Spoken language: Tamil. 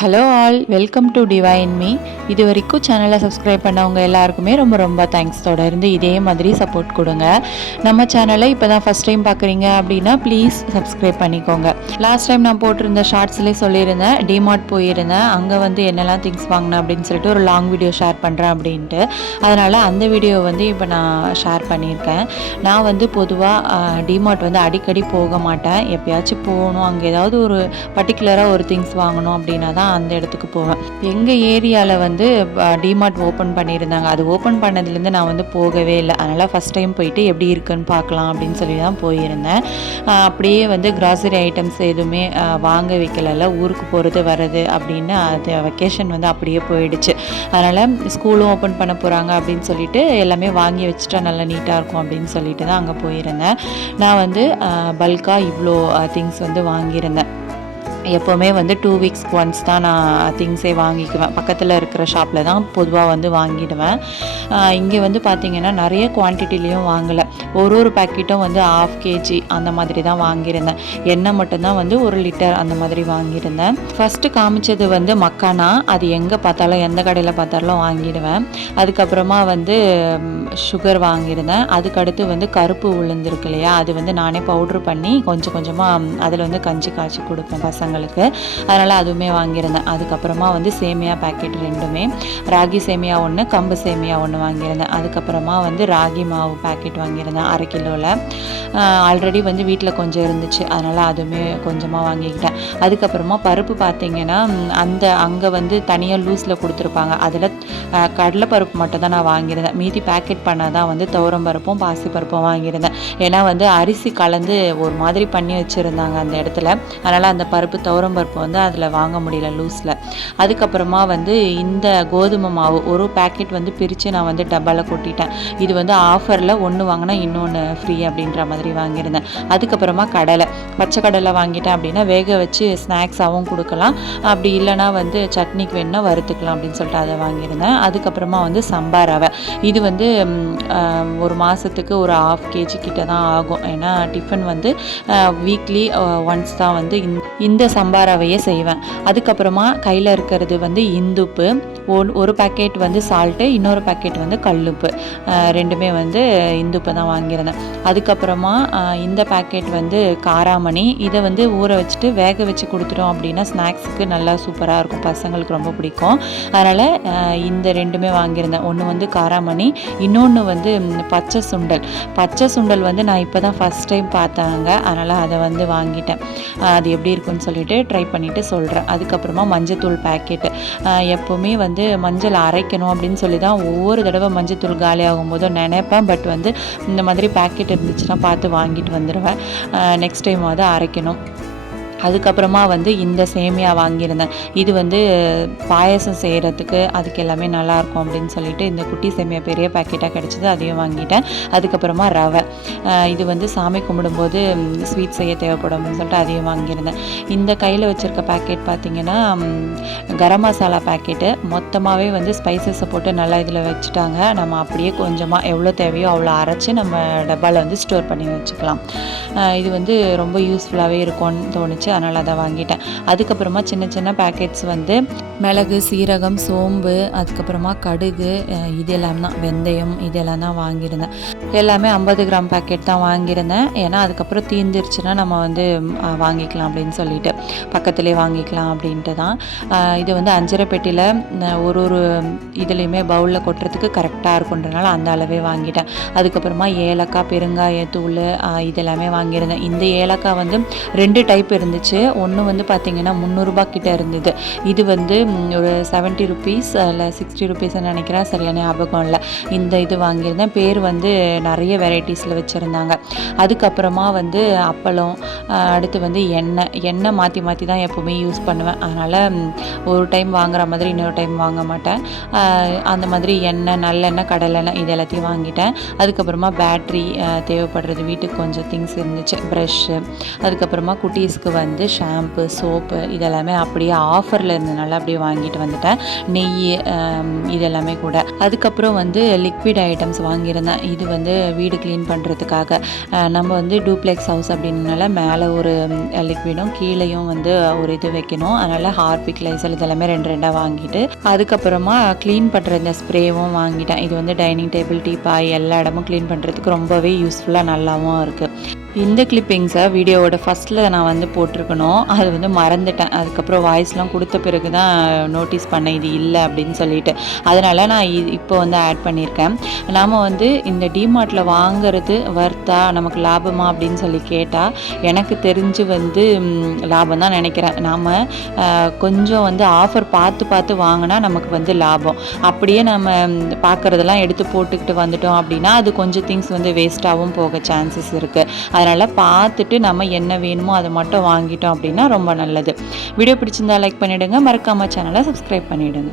Hello all welcome to divine me இது வரைக்கும் சேனலை சப்ஸ்கிரைப் பண்ணவங்க எல்லாருக்குமே ரொம்ப ரொம்ப தேங்க்ஸ் தொடர்ந்து இதே மாதிரி சப்போர்ட் கொடுங்க. நம்ம சேனலை இப்போ தான் ஃபஸ்ட் டைம் பார்க்குறீங்க அப்படின்னா ப்ளீஸ் சப்ஸ்கிரைப் பண்ணிக்கோங்க. லாஸ்ட் டைம் நான் போட்டிருந்த ஷார்ட்ஸ்லேயே சொல்லியிருந்தேன் டிமார்ட் போயிருந்தேன் அங்கே வந்து என்னெல்லாம் திங்ஸ் வாங்கினேன் அப்படின்னு சொல்லிட்டு ஒரு லாங் வீடியோ ஷேர் பண்ணுறேன் அப்படின்ட்டு. அதனால் அந்த வீடியோ வந்து இப்போ நான் ஷேர் பண்ணியிருக்கேன். நான் வந்து பொதுவாக டிமார்ட் வந்து அடிக்கடி போக மாட்டேன். எப்பயாச்சும் போகணும் அங்கே ஏதாவது ஒரு பர்டிகுலராக ஒரு திங்ஸ் வாங்கணும் அப்படின்னா தான் அந்த இடத்துக்கு போவேன். எங்கள் ஏரியாவில் வந்து டிமார்ட் ஓப்பன் பண்ணியிருந்தாங்க. அது ஓப்பன் பண்ணதுலேருந்து நான் வந்து போகவே இல்லை. அதனால் ஃபஸ்ட் டைம் போயிட்டு எப்படி இருக்குன்னு பார்க்கலாம் அப்படின்னு சொல்லி தான் போயிருந்தேன் அப்படியே வந்து கிராசரி ஐட்டம்ஸ் எதுவுமே வாங்க வைக்கலல்ல. ஊருக்கு போகிறது வர்றது அப்படின்னு அது வெக்கேஷன் வந்து அப்படியே போயிடுச்சு. அதனால் ஸ்கூலும் ஓப்பன் பண்ண போகிறாங்க அப்படின்னு சொல்லிட்டு எல்லாமே வாங்கி வச்சுட்டா நல்லா நீட்டாக இருக்கும் அப்படின்னு சொல்லிட்டு தான் அங்கே போயிருந்தேன். நான் வந்து பல்காக இவ்வளோ திங்ஸ் வந்து வாங்கியிருந்தேன். எப்போவுமே வந்து டூ வீக்ஸ்க்கு ஒன்ஸ் தான் நான் திங்ஸே வாங்கிக்குவேன். பக்கத்தில் இருக்கிற ஷாப்பில் தான் பொதுவாக வந்து வாங்கிடுவேன். இங்கே வந்து பார்த்திங்கன்னா நிறைய குவான்டிட்டிலையும் வாங்கலை. ஒரு ஒரு பேக்கெட்டும் வந்து ஆஃப் கேஜி அந்த மாதிரி தான் வாங்கியிருந்தேன். எண்ணெய் மட்டும்தான் வந்து ஒரு லிட்டர் அந்த மாதிரி வாங்கியிருந்தேன். ஃபஸ்ட்டு காமிச்சது வந்து மக்கானா? அது எங்கே பார்த்தாலும் எந்த கடையில் பார்த்தாலும் வாங்கிடுவேன். அதுக்கப்புறமா வந்து சுகர் வாங்கியிருந்தேன். அதுக்கடுத்து வந்து கருப்பு உளுந்துருக்கு இல்லையா? அது வந்து நானே பவுட்ரு பண்ணி கொஞ்சம் கொஞ்சமாக அதில் வந்து கஞ்சி காய்ச்சி கொடுப்பேன் பசங்களுக்கு. அதனால் அதுவுமே வாங்கியிருந்தேன். அதுக்கப்புறமா வந்து சேமியா பேக்கெட் ரெண்டுமே. ராகி சேமியா ஒன்று கம்பு சேமியா ஒன்று வாங்கியிருந்தேன். அதுக்கப்புறமா வந்து ராகி மாவு பேக்கெட் வாங்கியிருந்தேன். அரை கிலோவில் ஆல்ரெடி வந்து வீட்டில் கொஞ்சம் இருந்துச்சு. அதனால் அதுவுமே கொஞ்சமாக வாங்கிக்கிட்டேன். அதுக்கப்புறமா பருப்பு பார்த்தீங்கன்னா அந்த அங்கே வந்து தனியாக லூஸில் கொடுத்துருப்பாங்க. அதில் கடலைப்பருப்பு மட்டும் தான் நான் வாங்கியிருந்தேன். மீதி பேக்கெட் பண்ணால் தான் வந்து துவரம் பருப்பும் பாசிப்பருப்பும் வாங்கியிருந்தேன். ஏன்னா வந்து அரிசி கலந்து ஒரு மாதிரி பண்ணி வச்சுருந்தாங்க அந்த இடத்துல. அதனால் அந்த பருப்பு துவரம் பருப்பு வந்து அதில் வாங்க முடியல லூஸில். அதுக்கப்புறமா வந்து இந்த கோதுமை மாவு ஒரு பேக்கெட் வந்து பிரித்து நான் வந்து டப்பாவில் கொட்டிட்டேன். இது வந்து ஆஃபரில் ஒன்று வாங்கினா இன்னொன்று ஃப்ரீ அப்படின்ற மாதிரி வாங்கியிருந்தேன். அதுக்கப்புறமா கடலை. பச்சை கடலை வாங்கிட்டேன் அப்படின்னா வேக வச்சு வச்சு ஸ்நாக்ஸாகவும் கொடுக்கலாம். அப்படி இல்லைனா வந்து சட்னிக்கு வேணுன்னா வறுத்துக்கலாம் அப்படின்னு சொல்லிட்டு அதை வாங்கியிருந்தேன். அதுக்கப்புறமா வந்து சம்பா ரவை. இது வந்து ஒரு மாதத்துக்கு ஒரு ஆஃப் கேஜி கிட்ட தான் ஆகும். ஏன்னா டிஃபன் வந்து வீக்லி ஒன்ஸ் தான் வந்து இந்த சம்பா ரவையை செய்வேன். அதுக்கப்புறமா கையில் இருக்கிறது வந்து இந்துப்பு ஒன் ஒரு பேக்கெட் வந்து சால்ட்டு இன்னொரு பேக்கெட் வந்து கல்லுப்பு. ரெண்டுமே வந்து இந்துப்பு தான் வாங்கியிருந்தேன். அதுக்கப்புறமா இந்த பேக்கெட் வந்து காராமணி. இதை வந்து ஊற வச்சுட்டு வேக வச்சு கொடுத்துட்டோம் அப்படின்னா ஸ்நாக்ஸுக்கு நல்லா சூப்பராக இருக்கும். பசங்களுக்கு ரொம்ப பிடிக்கும். அதனால் இந்த ரெண்டுமே வாங்கியிருந்தேன். ஒன்று வந்து காராமணி இன்னொன்று வந்து பச்சை சுண்டல். பச்சை சுண்டல் வந்து நான் இப்போ தான் ஃபஸ்ட் டைம் பார்த்தாங்க அதனால் அதை வந்து வாங்கிட்டேன். அது எப்படி இருக்குன்னு சொல்லிட்டு ட்ரை பண்ணிவிட்டு சொல்கிறேன் அதுக்கப்புறமா மஞ்சத்தூள் பேக்கெட்டு எப்போவுமே வந்து மஞ்சள் அரைக்கணும் அப்படின்னு சொல்லி தான் ஒவ்வொரு தடவை மஞ்சத்தூள் காலி ஆகும்போதும் நினைப்பேன். பட் வந்து இந்த மாதிரி பேக்கெட் இருந்துச்சுன்னா பார்த்து வாங்கிட்டு வந்துடுவேன் நெக்ஸ்ட் டைம் அதை அரைக்கணும். அதுக்கப்புறமா வந்து இந்த சேமியா வாங்கியிருந்தேன். இது வந்து பாயசம் செய்கிறதுக்கு அதுக்கு எல்லாமே நல்லாயிருக்கும் அப்படின்னு சொல்லிட்டு இந்த குட்டி சேமியா பெரிய பேக்கெட்டாக கிடச்சிது அதையும் வாங்கிட்டேன். அதுக்கப்புறமா ரவை. இது வந்து சாமி கும்பிடும்போது ஸ்வீட் செய்ய தேவைப்படும் அப்படின்னு சொல்லிட்டு அதையும் வாங்கியிருந்தேன். இந்த கையில் வச்சுருக்க பேக்கெட் பார்த்தீங்கன்னா கரம் மசாலா பேக்கெட்டு மொத்தமாகவே வந்து ஸ்பைசஸை போட்டு நல்லா இதில் வச்சுட்டாங்க. நம்ம அப்படியே கொஞ்சமாக எவ்வளோ தேவையோ அவ்வளோ அரைச்சி நம்ம டப்பாவில் வந்து ஸ்டோர் பண்ணி வச்சுக்கலாம். இது வந்து ரொம்ப யூஸ்ஃபுல்லாகவே இருக்கும்னு தோணுச்சு. அதனால் அதை வாங்கிட்டேன். அதுக்கப்புறமா சின்ன சின்ன பேக்கெட்ஸ் வந்து மிளகு சீரகம் சோம்பு அதுக்கப்புறமா கடுகு அஹ் இது எல்லாம் தான் வெந்தயம் இதெல்லாம் தான் வாங்கியிருந்தேன். எல்லாமே ஐம்பது கிராம் பேக்கெட் தான் வாங்கியிருந்தேன். ஏன்னா அதுக்கப்புறம் தீந்துருச்சுன்னா நம்ம வந்து வாங்கிக்கலாம் அப்படின்னு சொல்லிட்டு பக்கத்துலேயே வாங்கிக்கலாம் அப்படின்ட்டு தான். இது வந்து அஞ்சரை பெட்டியில் ஒரு ஒரு இதுலேயுமே பவுலில் கொட்டுறதுக்கு கரெக்டாக இருக்குன்றனால அந்த அளவே வாங்கிட்டேன். அதுக்கப்புறமா ஏலக்காய் பெருங்காயத்தூள் தூள் இதெல்லாமே வாங்கியிருந்தேன். இந்த ஏலக்காய் வந்து ரெண்டு டைப் இருந்துச்சு. ஒன்று வந்து பார்த்திங்கன்னா முந்நூறுரூபா கிட்டே இருந்தது. இது வந்து ஒரு செவன்ட்டி ருபீஸ் இல்லை சிக்ஸ்டி ருபீஸ்ன்னு நினைக்கிறேன். சரியான ஞாபகம் இல்லை. இந்த இது வாங்கியிருந்தேன். பேர் வந்து நிறைய வெரைட்டிஸில் வச்சுருந்தாங்க. அதுக்கப்புறமா வந்து அப்பளம் அடுத்து வந்து எண்ணெய். எண்ணெய் மாற்றி மாற்றி தான் எப்போவுமே யூஸ் பண்ணுவேன். அதனால் ஒரு டைம் வாங்குற மாதிரி இன்னொரு டைம் வாங்க மாட்டேன். அந்த மாதிரி எண்ணெய் நல்லெண்ணெய் கடலெண்ணெய் இது எல்லாத்தையும் வாங்கிட்டேன். அதுக்கப்புறமா பேட்ரி தேவைப்படுறது வீட்டுக்கு கொஞ்சம் திங்ஸ் இருந்துச்சு. ப்ரெஷ்ஷு அதுக்கப்புறமா குட்டீஸ்க்கு வந்து வந்து ஷாம்பு சோப்பு இதெல்லாமே அப்படியே ஆஃபரில் இருந்தனால அப்படியே வாங்கிட்டு வந்துட்டேன். நெய் இதெல்லாமே கூட. அதுக்கப்புறம் வந்து லிக்விட் ஐட்டம்ஸ் வாங்கியிருந்தேன். இது வந்து வீடு க்ளீன் பண்ணுறதுக்காக நம்ம வந்து டூப்ளெக்ஸ் ஹவுஸ் அப்படின்றனால மேலே ஒரு லிக்விடும் கீழேயும் வந்து ஒரு இது வைக்கணும். அதனால் ஹார்பிக் லைசல் இதெல்லாமே ரெண்டு ரெண்டாக வாங்கிட்டு அதுக்கப்புறமா க்ளீன் பண்ணுற இந்த ஸ்ப்ரேவும் வாங்கிட்டேன். இது வந்து டைனிங் டேபிள் டீ பாய் எல்லா இடமும் க்ளீன் பண்ணுறதுக்கு ரொம்பவே யூஸ்ஃபுல்லாக நல்லாவும் இருக்குது இந்த கிளிப்பிங்ஸை வீடியோவோட ஃபஸ்ட்டில் நான் வந்து போட்டிருக்கணும். அது வந்து மறந்துட்டேன். அதுக்கப்புறம் வாய்ஸ்லாம் கொடுத்த பிறகு தான் நோட்டீஸ் பண்ணேன் இது இல்லை அப்படின்னு சொல்லிட்டு. அதனால் நான் இப்போ வந்து ஆட் பண்ணியிருக்கேன். நாம் வந்து இந்த டிமார்ட்டில் வாங்குறது வர்த்தா நமக்கு லாபமா அப்படின்னு சொல்லி கேட்டால் எனக்கு தெரிஞ்சு வந்து லாபம் தான் நினைக்கிறேன். நாம் கொஞ்சம் வந்து ஆஃபர் பார்த்து பார்த்து வாங்கினா நமக்கு வந்து லாபம். அப்படியே நம்ம பார்க்குறதெல்லாம் எடுத்து போட்டுக்கிட்டு வந்துட்டோம் அப்படின்னா அது கொஞ்சம் திங்ஸ் வந்து வேஸ்ட்டாகவும் போக சான்சஸ் இருக்குது அதனால் பார்த்துட்டு நம்ம என்ன வேணுமோ அதை மட்டும் வாங்கிட்டோம் அப்படின்னா ரொம்ப நல்லது. வீடியோ பிடிச்சிருந்தா லைக் பண்ணிவிடுங்க மறக்காமல் சேனலை சப்ஸ்கிரைப் பண்ணிவிடுங்க